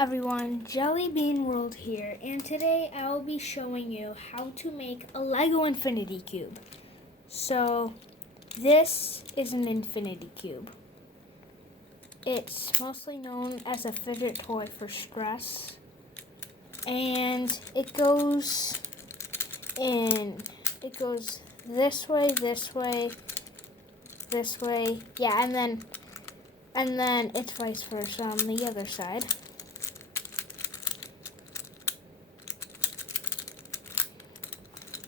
everyone, Jelly Bean World here, and today I will be showing you how to make a Lego Infinity Cube. So, this is an Infinity Cube. It's mostly known as a fidget toy for stress, and it goes this way, this way, this way, yeah, and then it's vice versa on the other side.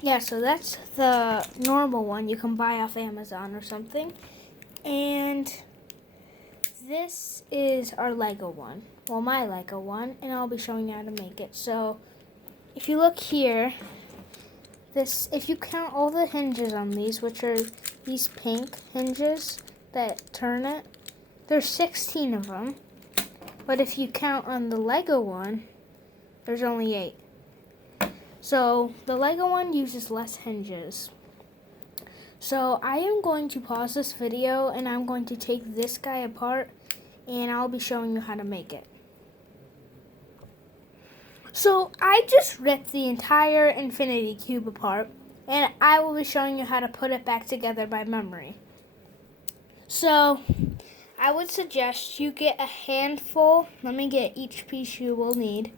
Yeah, so that's the normal one you can buy off Amazon or something. And this is our Lego one. Well, my Lego one, and I'll be showing you how to make it. So, if you look here, if you count all the hinges on these, which are these pink hinges that turn it, there's 16 of them. But if you count on the Lego one, there's only 8. So the Lego one uses less hinges. So I am going to pause this video and I'm going to take this guy apart and I'll be showing you how to make it. So I just ripped the entire Infinity Cube apart and I will be showing you how to put it back together by memory. So I would suggest you get a handful. Let me get each piece you will need.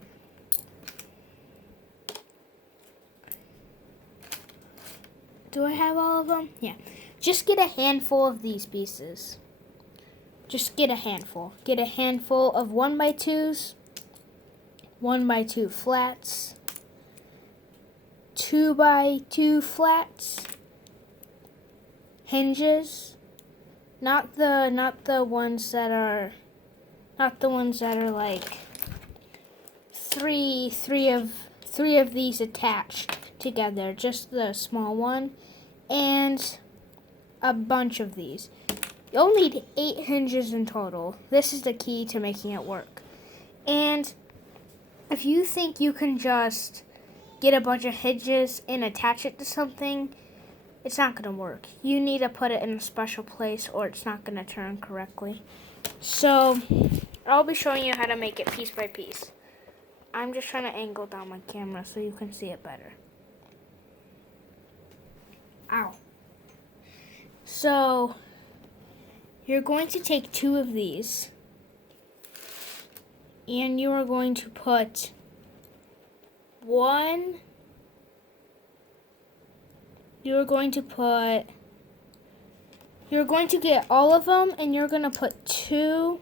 Do I have all of them? Yeah. Just get a handful of these pieces. Just get a handful. Get a handful of 1x2s, 1x2 flats, 2x2 flats, hinges, not the ones that are like three of these attached together, just the small one, and a bunch of these. You'll need 8 hinges in total. This is the key to making it work. And if you think you can just get a bunch of hinges and attach it to something, it's not going to work. You need to put it in a special place or it's not going to turn correctly. So I'll be showing you how to make it piece by piece. I'm just trying to angle down my camera so you can see it better. Ow. So, you're going to take 2 of these, and you are going to put you're going to get all of them, and you're going to put 2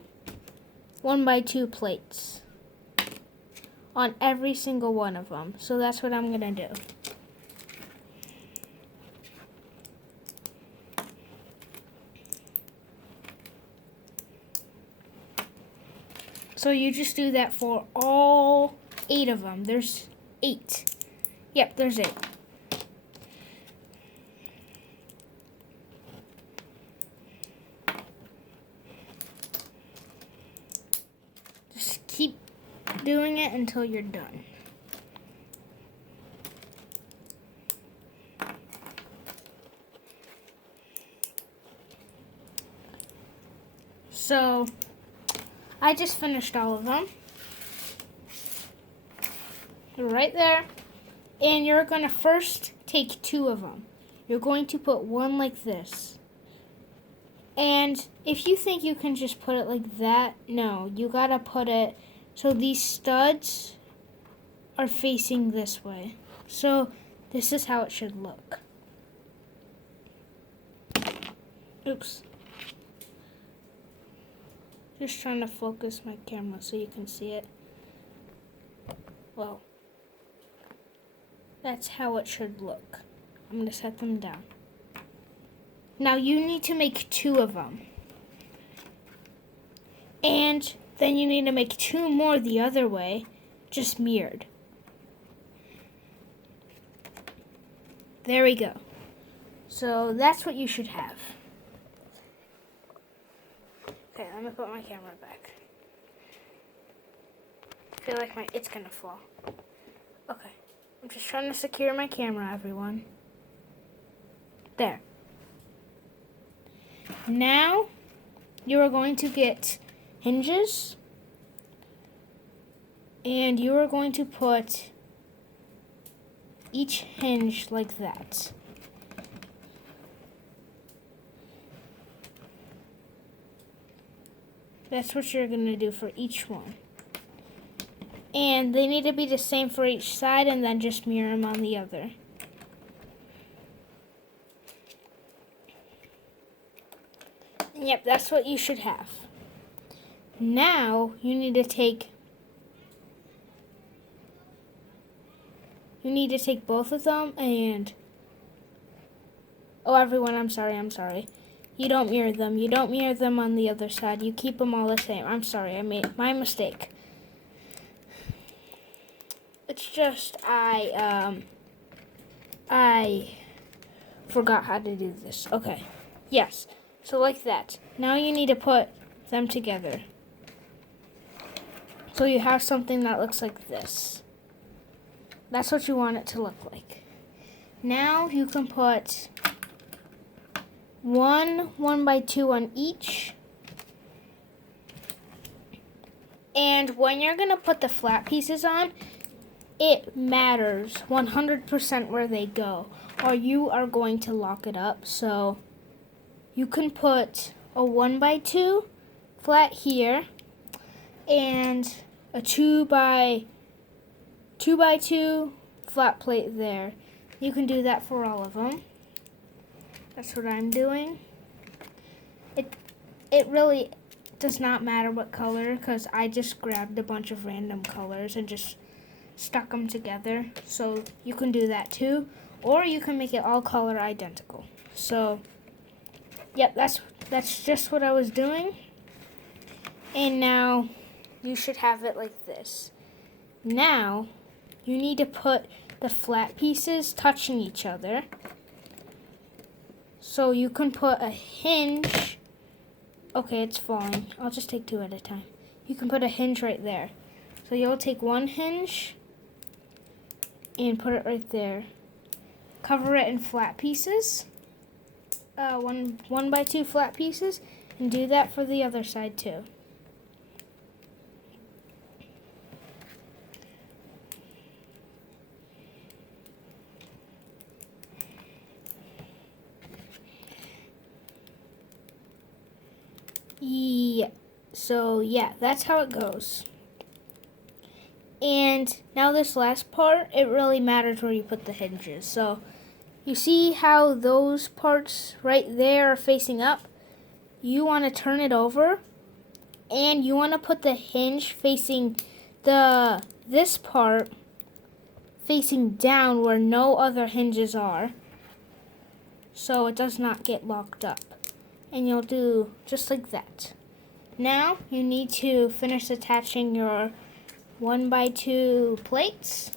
1x2 plates on every single one of them. So that's what I'm going to do. So you just do that for all 8 of them. There's 8. Yep, there's 8. Just keep doing it until you're done. So I just finished all of them. Right there. And you're going to first take 2 of them. You're going to put one like this. And if you think you can just put it like that, no. You got to put it so these studs are facing this way. So this is how it should look. Oops. Just trying to focus my camera so you can see it. Well, that's how it should look. I'm going to set them down. Now you need to make 2 of them. And then you need to make 2 more the other way, just mirrored. There we go. So that's what you should have. Okay, let me put my camera back. I feel like it's gonna fall. Okay, I'm just trying to secure my camera, everyone. There. Now, you are going to get hinges And you are going to put each hinge like that. That's what you're going to do for each one. And they need to be the same for each side, and then just mirror them on the other. Yep, that's what you should have. Now you need to take both of them and everyone, I'm sorry. You don't mirror them. You don't mirror them on the other side. You keep them all the same. I'm sorry, I made my mistake. It's just I forgot how to do this. Okay. Yes. So like that. Now you need to put them together. So you have something that looks like this. That's what you want it to look like. Now you can put 1 by 2 on each. And when you're going to put the flat pieces on, it matters 100% where they go, or you are going to lock it up. So you can put a 1 by 2 flat here and a 2 by 2 flat plate there. You can do that for all of them. That's what I'm doing. It really does not matter what color, because I just grabbed a bunch of random colors and just stuck them together. So you can do that too, or you can make it all color identical. So yep, that's just what I was doing. And now you should have it like this. Now you need to put the flat pieces touching each other. So you can put a hinge. Okay, it's falling. I'll just take 2 at a time. You can put a hinge right there. So you'll take 1 hinge and put it right there. Cover it in flat pieces. 1 by 2 flat pieces, and do that for the other side too. Yeah, so yeah, that's how it goes. And now this last part, it really matters where you put the hinges. So you see how those parts right there are facing up? You want to turn it over, and you want to put the hinge facing this part facing down where no other hinges are, so it does not get locked up. And you'll do just like that. Now you need to finish attaching your 1 by 2 plates,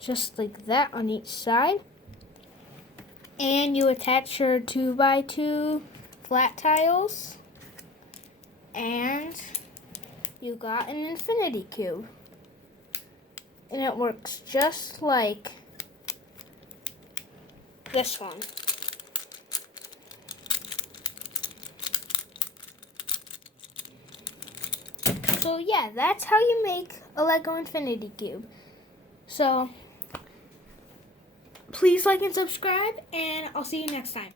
just like that on each side. And you attach your 2 by 2 flat tiles, and you got an infinity cube. And it works just like this one. So yeah, that's how you make a Lego infinity cube. So please like and subscribe, and I'll see you next time.